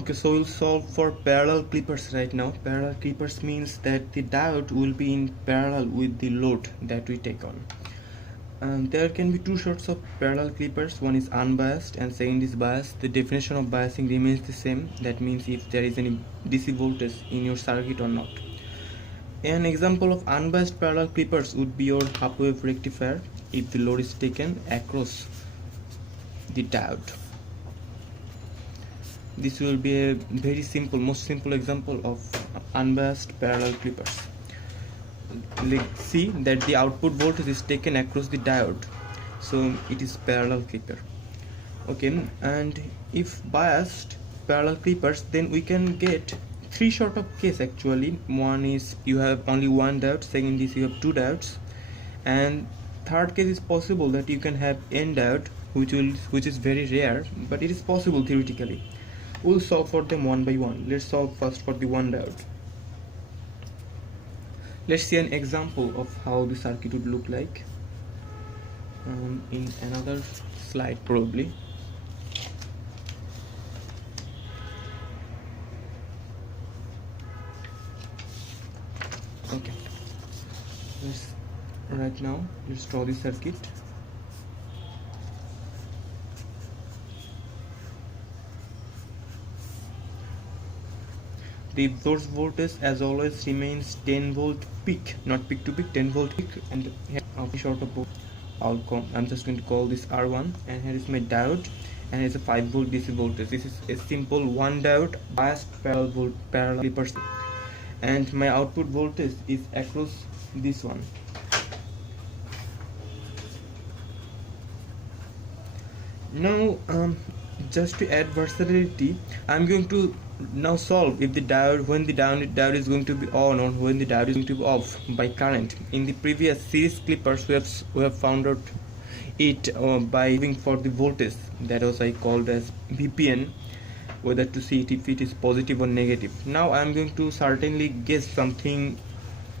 Okay, so we'll solve for parallel clippers right now. Parallel clippers means that the diode will be in parallel with the load that we take on. There can be two sorts of parallel clippers. One is unbiased and second is biased. The definition of biasing remains the same. That means if there is any DC voltage in your circuit or not. An example of unbiased parallel clippers would be your half-wave rectifier if the load is taken across the diode. This will be a very simple, most simple example of unbiased parallel clippers. Let's see that the output voltage is taken across the diode, so it is parallel clipper. Okay, and if biased parallel clippers, then we can get three sort of case actually. One is you have only one diode, second is you have two diodes, and third case is possible that you can have n diode, which is very rare, but it is possible theoretically. We'll solve for them one by one. Let's solve first for the one diode. Let's see an example of how the circuit would look like in another slide probably. Okay, let's draw the circuit. The source voltage as always remains 10 volt peak, not peak to peak, 10 volt peak, and here a short of I'm just going to call this R1, and here is my diode, and it's a 5 volt DC voltage. This is a simple one diode biased parallel clipper, and my output voltage is across this one. Now just to add versatility, I'm going to now solve if the diode, when the diode is going to be on or when the diode is going to be off by current. In the previous series clippers we have found out it by moving for the voltage, that was I called as VPN, whether to see it if it is positive or negative. Now I am going to certainly guess something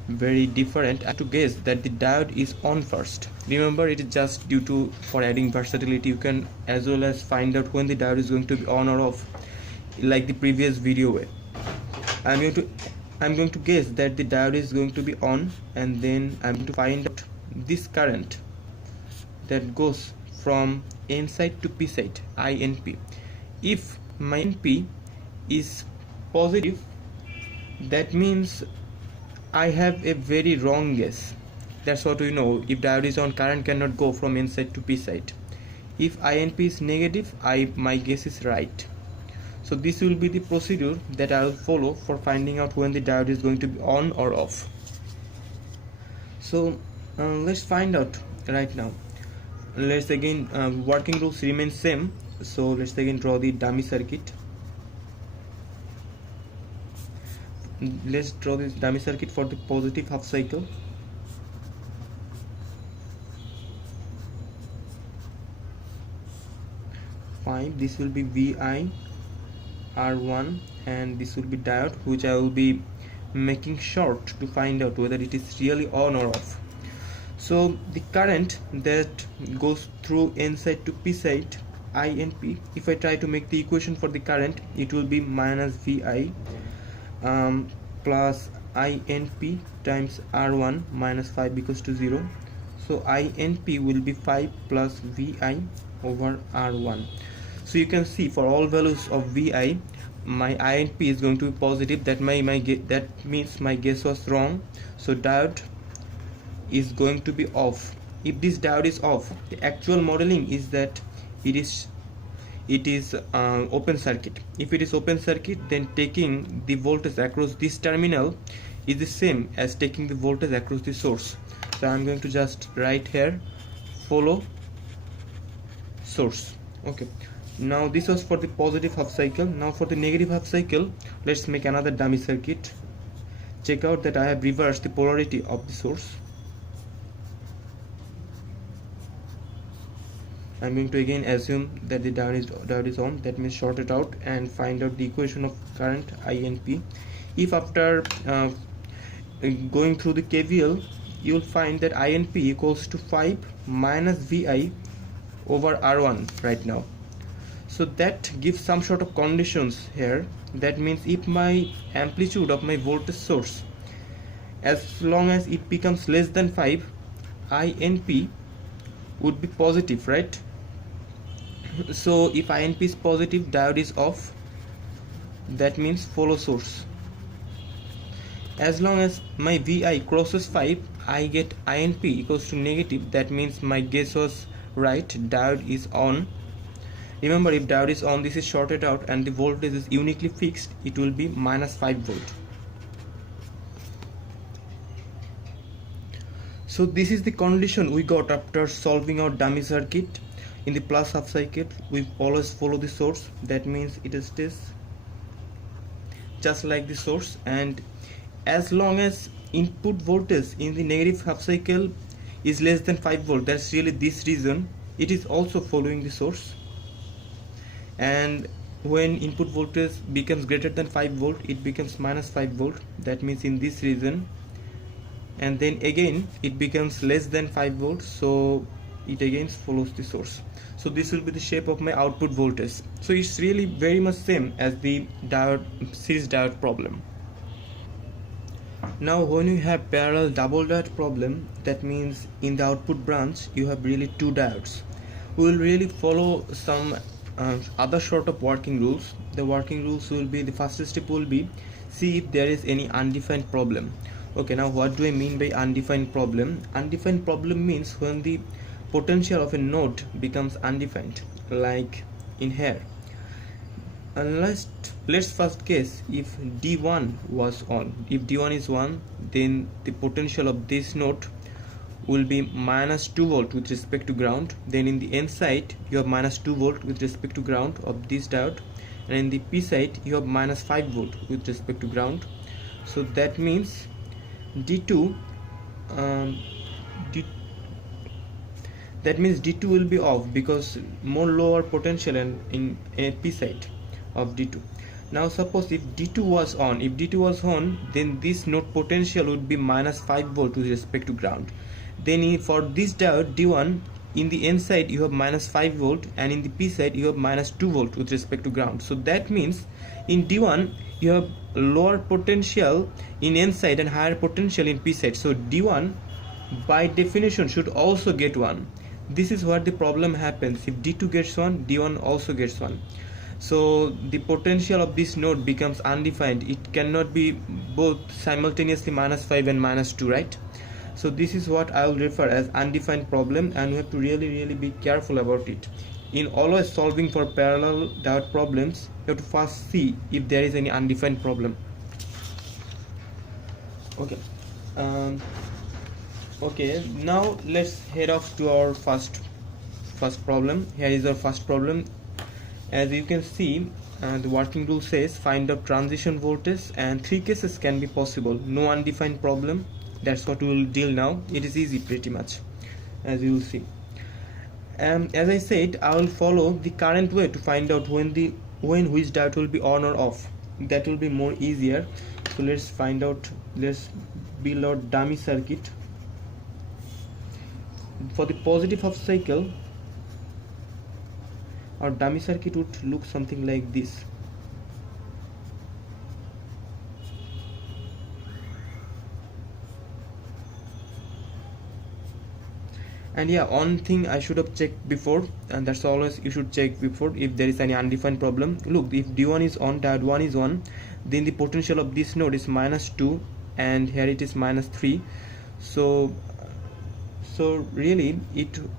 very different. I have to guess that the diode is on first. Remember, it is just due to, for adding versatility, you can as well as find out when the diode is going to be on or off, like the previous video way. I'm going to guess that the diode is going to be on, and then I'm going to find out this current that goes from N side to P side, INP. If my NP is positive, that means I have a very wrong guess. That's what we know. If diode is on, current cannot go from N side to P side. If INP is negative, my guess is right. So this will be the procedure that I will follow for finding out when the diode is going to be on or off. So let's find out right now. Let's again, working rules remain same. So let's again draw the dummy circuit. Let's draw this dummy circuit for the positive half cycle. Fine, this will be VI R1, and this will be diode, which I will be making short to find out whether it is really on or off. So the current that goes through N side to P side, INP, if I try to make the equation for the current, it will be minus VI plus INP times R1 minus 5 equals to 0. So INP will be 5 plus VI over R1. So you can see for all values of VI, my INP is going to be positive. That means my guess was wrong. So diode is going to be off. If this diode is off, the actual modeling is that it is open circuit. If it is open circuit, then taking the voltage across this terminal is the same as taking the voltage across the source. So I'm going to just write here, follow source. Okay, now this was for the positive half cycle. Now for the negative half cycle, let's make another dummy circuit. Check out that I have reversed the polarity of the source. I'm going to again assume that the diode is on. That means short it out and find out the equation of current INP. If after going through the KVL, you will find that INP equals to 5 minus VI over R1 right now. So that gives some sort of conditions here. That means if my amplitude of my voltage source, as long as it becomes less than 5, INP would be positive, right? So if INP is positive, diode is off. That means follow source. As long as my VI crosses 5, I get INP equals to negative. That means my guess was right, diode is on. Remember, if diode is on, this is shorted out and the voltage is uniquely fixed, it will be minus 5 volt. So this is the condition we got after solving our dummy circuit. In the plus half cycle, we always follow the source. That means it is this, just like the source, and as long as input voltage in the negative half cycle is less than 5 volt, that's really this reason, it is also following the source. And when input voltage becomes greater than 5 volt, it becomes minus 5 volt. That means in this region, and then again it becomes less than 5 volts, so it again follows the source. So this will be the shape of my output voltage. So it's really very much same as the diode, series diode problem. Now when you have parallel double diode problem, that means in the output branch you have really two diodes. We will really follow some other sort of working rules. The working rules will be, the first step will be see if there is any undefined problem. Okay, now what do I mean by undefined problem? Undefined problem means when the potential of a node becomes undefined, like in here. Unless, let's first guess if D1 was on. If D1 is 1, then the potential of this node will be minus 2 volt with respect to ground. Then in the N side you have minus 2 volt with respect to ground of this diode, and in the P side you have minus 5 volt with respect to ground. So that means D2 that means D2 will be off because more lower potential in a P side of D2. Now suppose if D2 was on, then this node potential would be minus 5 volt with respect to ground. Then for this diode D1, in the N side you have minus 5 volt and in the P side you have minus 2 volt with respect to ground. So that means in D1 you have lower potential in N side and higher potential in P side. So D1 by definition should also get 1. This is what the problem happens. If D2 gets 1, D1 also gets 1. So the potential of this node becomes undefined. It cannot be both simultaneously minus 5 and minus 2, right? So this is what I will refer as undefined problem, and we have to really be careful about it. In always solving for parallel diode problems, you have to first see if there is any undefined problem. Okay. Okay, now let's head off to our first problem. Here is our first problem. As you can see, the working rule says find out transition voltage, and 3 cases can be possible. No undefined problem. That's what we will deal now. It is easy pretty much, as you will see. As I said, I will follow the current way to find out when which diode will be on or off. That will be more easier. So let's find out. Let's build our dummy circuit. For the positive half cycle, our dummy circuit would look something like this. And yeah, one thing I should have checked before, and that's always you should check before if there is any undefined problem. Look, if D1 is on, diode 1 is on, then the potential of this node is minus 2 and here it is minus 3. So really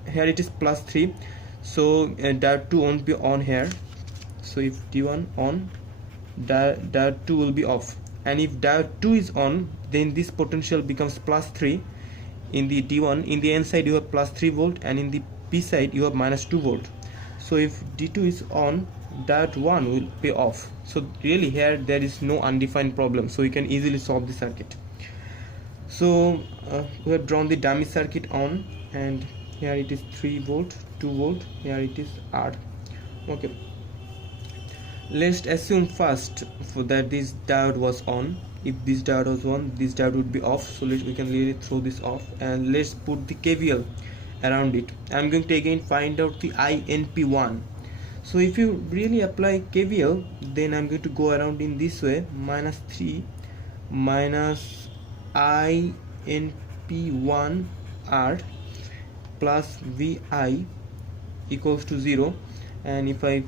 here it is plus 3. So diode 2 won't be on here. So if D1 on, diode 2 will be off, and if diode 2 is on, then this potential becomes plus 3. In the D1, in the N side you have plus 3 volt and in the P side you have minus 2 volt. So if D2 is on, diode 1 will be off. So really here there is no undefined problem, so you can easily solve the circuit. So we have drawn the dummy circuit on, and here it is 3 volt, 2 volt, here it is R. Okay, let's assume first for that this diode was on. If this diode was on, this diode would be off. So we can really throw this off, and let's put the KVL around it. I'm going to again find out the INP1. So if you really apply KVL, then I'm going to go around in this way: minus 3 minus INP1 R plus VI equals to 0, and if I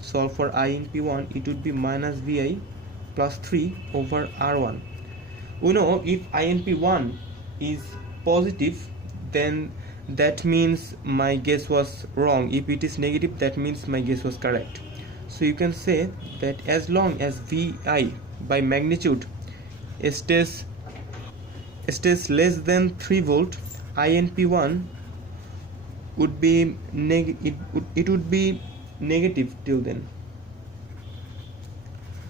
solve for INP1, it would be minus VI plus 3 over R1. We know if INP1 is positive, then that means my guess was wrong. If it is negative, that means my guess was correct. So you can say that as long as VI by magnitude stays less than 3 volt, INP1 would be it would be negative till then.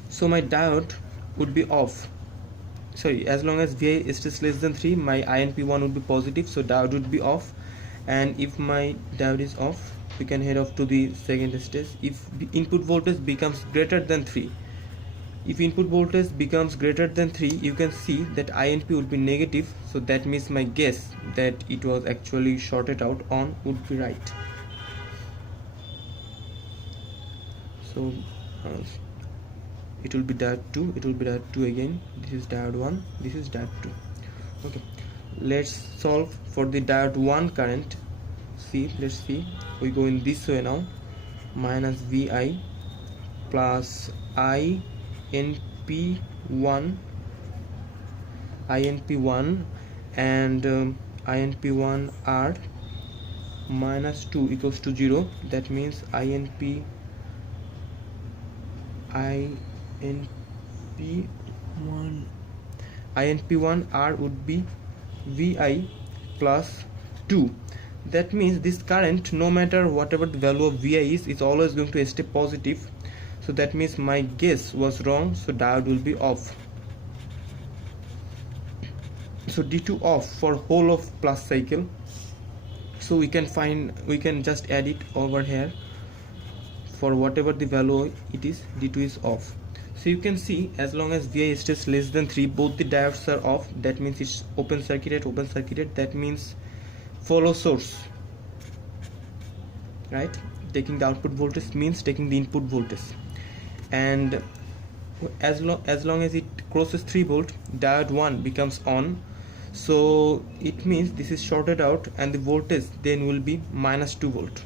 So my diode would be off. Sorry, as long as VI is less than 3, my INP1 would be positive, so diode would be off. And if my diode is off, we can head off to the second stage. If input voltage becomes greater than 3, you can see that INP would be negative, so that means my guess that it was actually shorted out on would be right. So it will be diode 2, again. This is diode 1, this is diode 2. Okay, let's solve for the diode 1 current. Let's see, we go in this way now: minus VI plus INP1 and INP1 R minus 2 equals to 0. That means INP1 R would be VI plus 2. That means this current, no matter whatever the value of VI is always going to stay positive. So that means my guess was wrong, so diode will be off. So D2 off for whole of plus cycle. So we can just add it over here. For whatever the value it is, D2 is off. So you can see, as long as VI stays less than 3, both the diodes are off. That means it's open circuited. That means follow source, right? Taking the output voltage means taking the input voltage. And as long as it crosses 3 volt, diode 1 becomes on. So it means this is shorted out, and the voltage then will be minus 2 volt.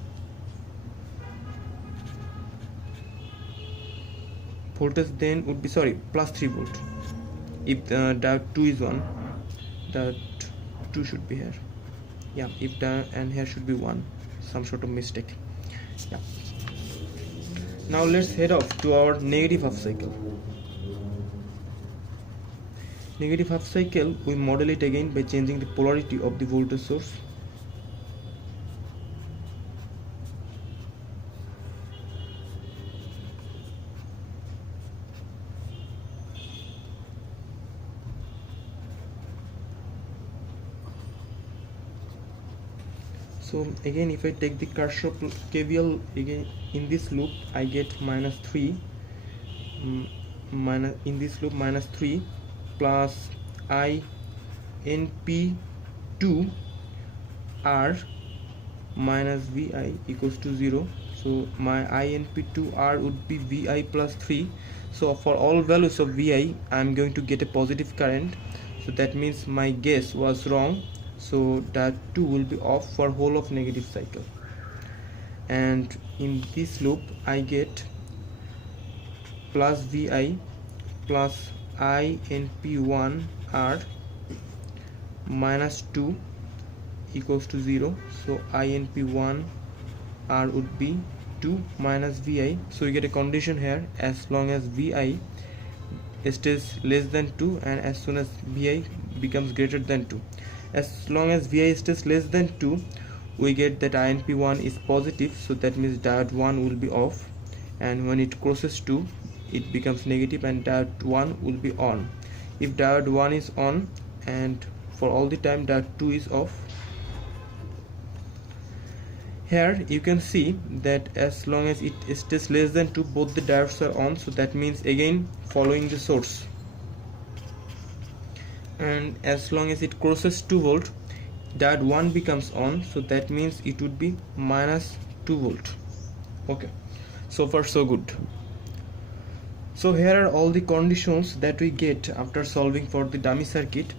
Voltage then would be, plus 3 volt. If diode 2 is on, diode 2 should be here. Yeah, if diode, and here should be 1, some sort of mistake. Yeah. Now let's head off to our negative half cycle. Negative half cycle, we model it again by changing the polarity of the voltage source. So again, if I take the Kirchhoff KVL again in this loop, I get minus 3 in this loop minus 3 plus INP2 R minus VI equals to 0. So my INP2 R would be VI plus 3. So for all values of VI, I am going to get a positive current. So that means my guess was wrong. So that 2 will be off for whole of negative cycle. And in this loop, I get plus VI plus INP1 R minus 2 equals to 0. So INP1 R would be 2 minus VI. So you get a condition here: as long as VI stays less than 2, and as soon as VI becomes greater than 2. As long as VI stays less than 2, we get that INP1 is positive, so that means diode 1 will be off, and when it crosses 2, it becomes negative, and diode 1 will be on. If diode 1 is on, and for all the time diode 2 is off. Here you can see that as long as it stays less than 2, both the diodes are on, so that means again following the source. And as long as it crosses 2 volt, diode 1 becomes on, so that means it would be minus 2 volt. Okay, So far so good. So here are all the conditions that we get after solving for the dummy circuit.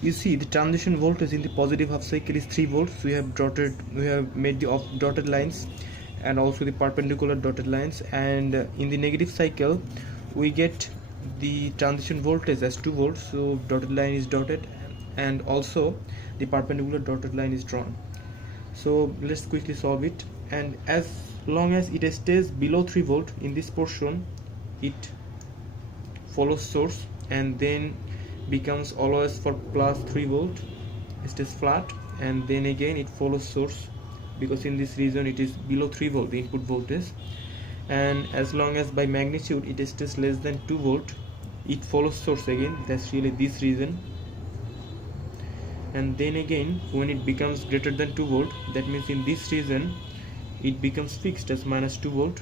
You see the transition voltage in the positive half cycle is 3 volts. We have made the dotted lines and also the perpendicular dotted lines, and in the negative cycle we get the transition voltage as 2 volts, so dotted line is dotted and also the perpendicular dotted line is drawn. So let's quickly solve it, and as long as it stays below 3 volt in this portion, it follows source and then becomes always for plus 3 volt, it stays flat, and then again it follows source because in this region it is below 3 volt the input voltage, and as long as by magnitude it stays less than 2 volt, it follows source again, that's really this region, and then again when it becomes greater than 2 volt, that means in this region it becomes fixed as minus 2 volt,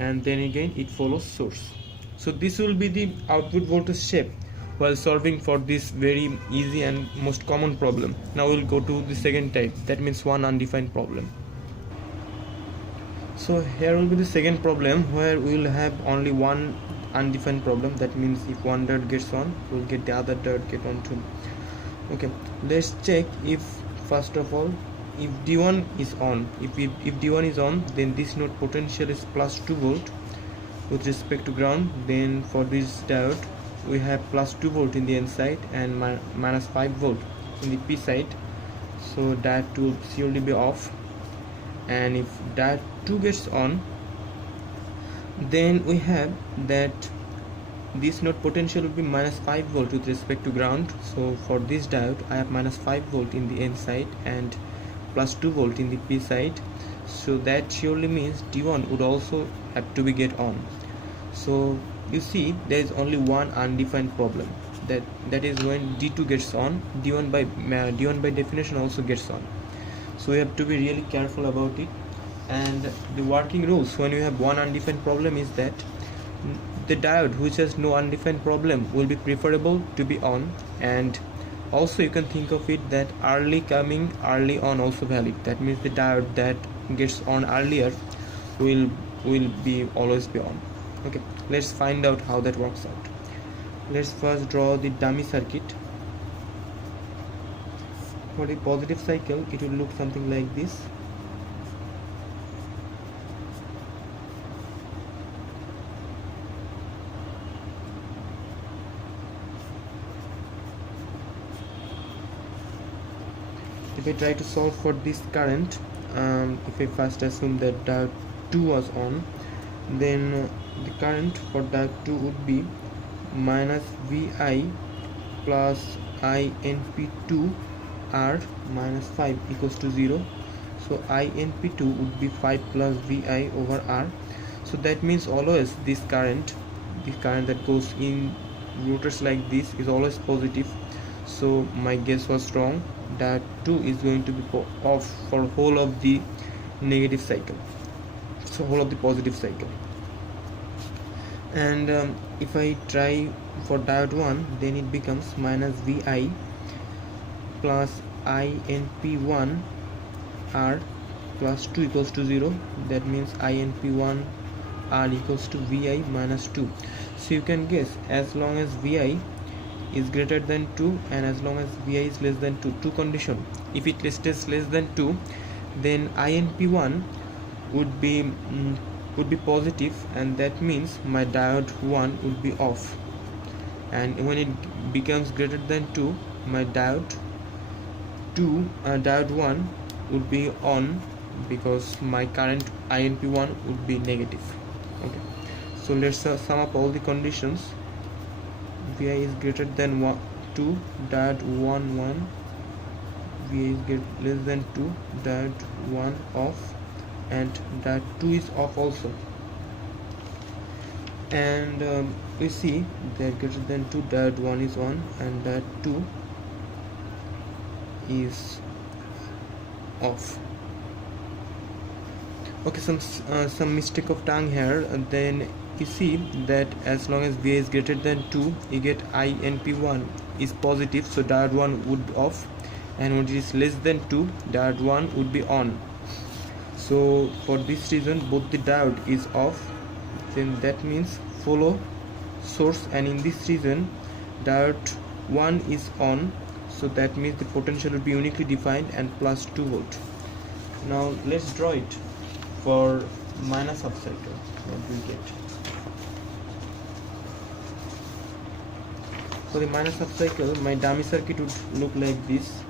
and then again it follows source. So this will be the output voltage shape while solving for this very easy and most common problem. Now we'll go to the second type, that means one undefined problem. So here will be the second problem where we will have only one undefined problem, that means if one diode gets on, we'll get the other diode get on too. Okay, let's check if first of all if D1 is on. If D1 is on, then this node potential is plus 2 volt with respect to ground. Then for this diode we have plus 2 volt in the N side and minus 5 volt in the P side, so diode 2 will surely be off. And if diode 2 gets on, then we have that this node potential will be minus 5 volt with respect to ground. So for this diode I have minus 5 volt in the N side and plus 2 volt in the P side, so that surely means D1 would also have to be get on. So you see there is only one undefined problem, that is when D2 gets on, D1 by definition also gets on. So we have to be really careful about it, and the working rules when you have one undefined problem is that the diode which has no undefined problem will be preferable to be on, and also you can think of it that early coming early on also valid, that means the diode that gets on earlier will be always be on. Okay, let's find out how that works out. Let's first draw the dummy circuit. For the positive cycle it will look something like this. If I try to solve for this current, if I first assume that diode 2 was on, then the current for diode 2 would be minus Vi plus INP2 R minus 5 equals to 0. So INP2 would be 5 plus Vi over R. So that means always this current that goes in routers like this is always positive. So my guess was wrong. Diode 2 is going to be off for whole of the negative cycle, so whole of the positive cycle. And if I try for diode 1, then it becomes minus Vi plus INP1 R plus 2 equals to 0. That means INP1 R equals to Vi minus 2. So you can guess, as long as Vi is greater than 2 and as long as Vi is less than 2, two condition. If it stays less than 2, then INP1 would be positive, and that means my diode 1 would be off, and when it becomes greater than 2, my diode 1 would be on, because my current INP1 would be negative. Okay, so let's sum up all the conditions. Vi is greater than 2, diode 1 Vi is less than 2, diode 1 off, and diode 2 is off also. And we see that greater than 2, diode 1 is on and diode 2 is off. Okay, some mistake of tongue here. Then you see that as long as Vi is greater than 2, you get INP1 is positive, so diode 1 would be off, and when it is less than 2, diode 1 would be on. So for this reason both the diode is off, then that means follow source, and in this reason diode 1 is on, so that means the potential will be uniquely defined and plus 2 volt. Now let's draw it for minus half cycle. What we get for the minus half cycle, my dummy circuit would look like this.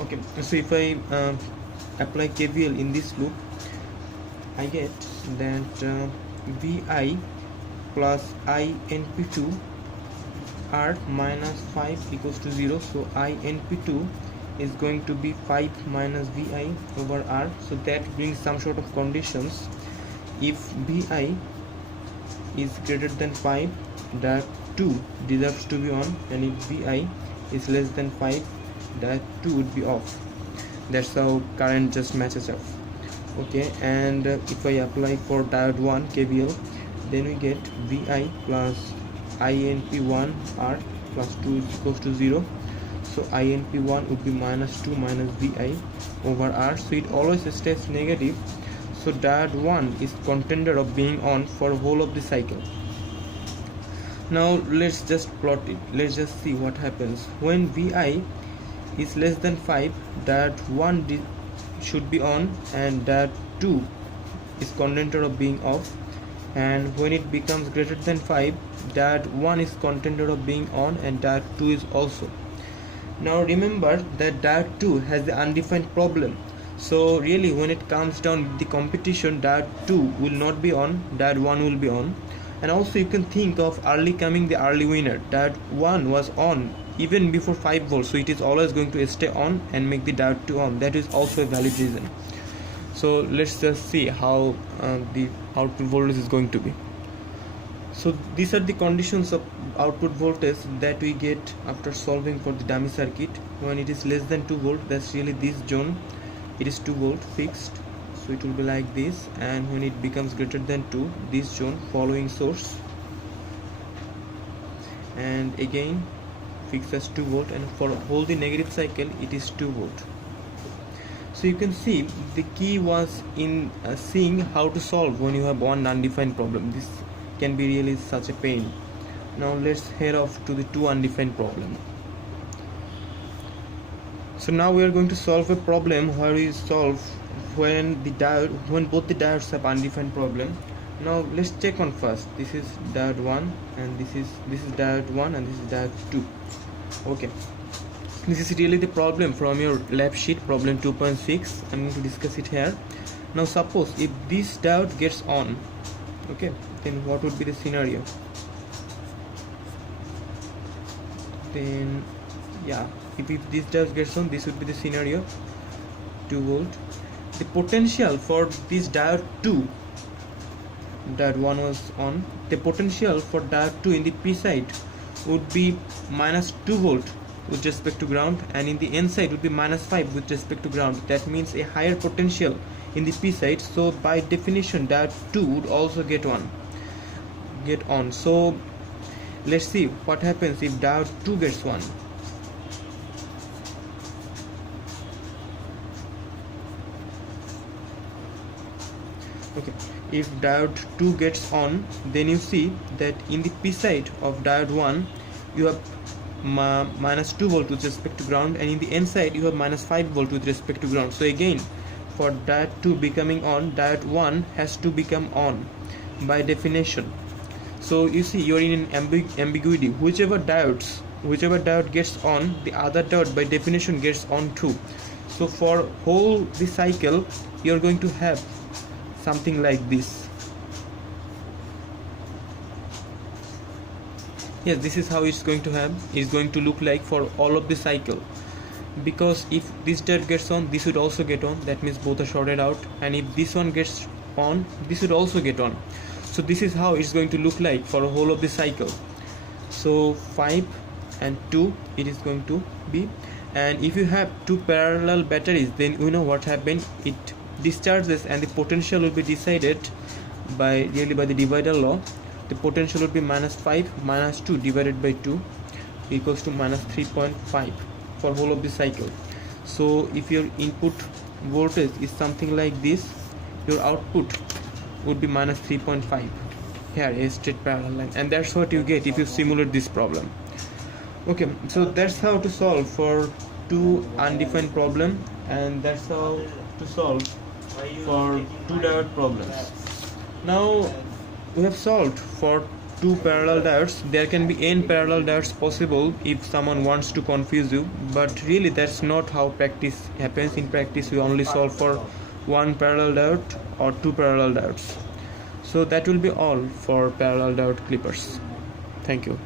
Okay, so if I apply KVL in this loop, I get that VI plus INP2 R minus 5 equals to 0. So INP2 is going to be 5 minus VI over R. So that brings some sort of conditions. If VI is greater than 5, that 2 deserves to be on, and if VI is less than 5, that 2 would be off. That's how current just matches up. Okay, and if I apply for diode 1 KVL, then we get VI plus INP1 R plus 2 is equals to 0. So INP1 would be minus 2 minus VI over R. So it always stays negative. So diode 1 is contender of being on for whole of the cycle. Now let's just plot it. Let's just see what happens when VI is less than 5. Diode 1 should be on, and diode 2 is contender of being off. And when it becomes greater than 5, diode 1 is contender of being on, and diode 2 is also. Now remember that diode 2 has the undefined problem. So really when it comes down with the competition, diode 2 will not be on, diode 1 will be on. And also you can think of early coming the early winner. Diode 1 was on even before 5 volts, so it is always going to stay on and make the diode 2 on. That is also a valid reason. So let's just see how the output voltage is going to be. So these are the conditions of output voltage that we get after solving for the dummy circuit. When it is less than 2 volt, that's really this zone, it is 2 volt fixed, so it will be like this. And when it becomes greater than 2, this zone following source, and again fixed as 2 volt, and for whole the negative cycle it is 2 volt. So you can see the key was in seeing how to solve when you have one undefined problem. This can be really such a pain. Now let's head off to the two undefined problem. So now we are going to solve a problem where we solve when both the diodes have undefined problem. Now let's check on first. This is diode 1 and this is diode 1 and this is diode 2. Okay, this is really the problem from your lab sheet, problem 2.6. I'm going to discuss it here. Now suppose if this diode gets on, okay, then what would be the scenario? Then yeah, if this diode gets on, this would be the scenario, 2 volt. The potential for this diode 2, diode 1 was on, the potential for diode 2 in the P side would be minus 2 volt with respect to ground, and in the N side would be minus 5 with respect to ground. That means a higher potential in the P side, so by definition diode 2 would also get on. So let's see what happens if diode 2 gets on. Okay, if diode 2 gets on, then you see that in the P side of diode 1 you have minus 2 volt with respect to ground, and in the N side you have minus 5 volt with respect to ground. So again, for diode 2 becoming on, diode 1 has to become on by definition. So you see you are in an ambiguity. Whichever diode gets on, the other diode by definition gets on too. So for whole the cycle you are going to have something like this. Yes, this is how it's going to have. It's going to look like for all of the cycle, because if this diode gets on, this would also get on. That means both are shorted out, and if this one gets on, this would also get on. So this is how it's going to look like for a whole of the cycle. So 5 and 2 it is going to be, And if you have two parallel batteries, then you know what happened. It discharges and the potential will be decided by the divider law. The potential will be -5 minus 2 divided by 2 equals to -3.5 for whole of the cycle. So if your input voltage is something like this, your output would be -3.5. here a straight parallel line, and that's what you get if you simulate this problem. Okay, so that's how to solve for two undefined problem, and that's how to solve for two diode problems. Now we have solved for two parallel diodes. There can be n parallel diodes possible if someone wants to confuse you, but really that's not how practice happens. In practice we only solve for one parallel diode or two parallel diodes. So that will be all for parallel diode clippers. Thank you.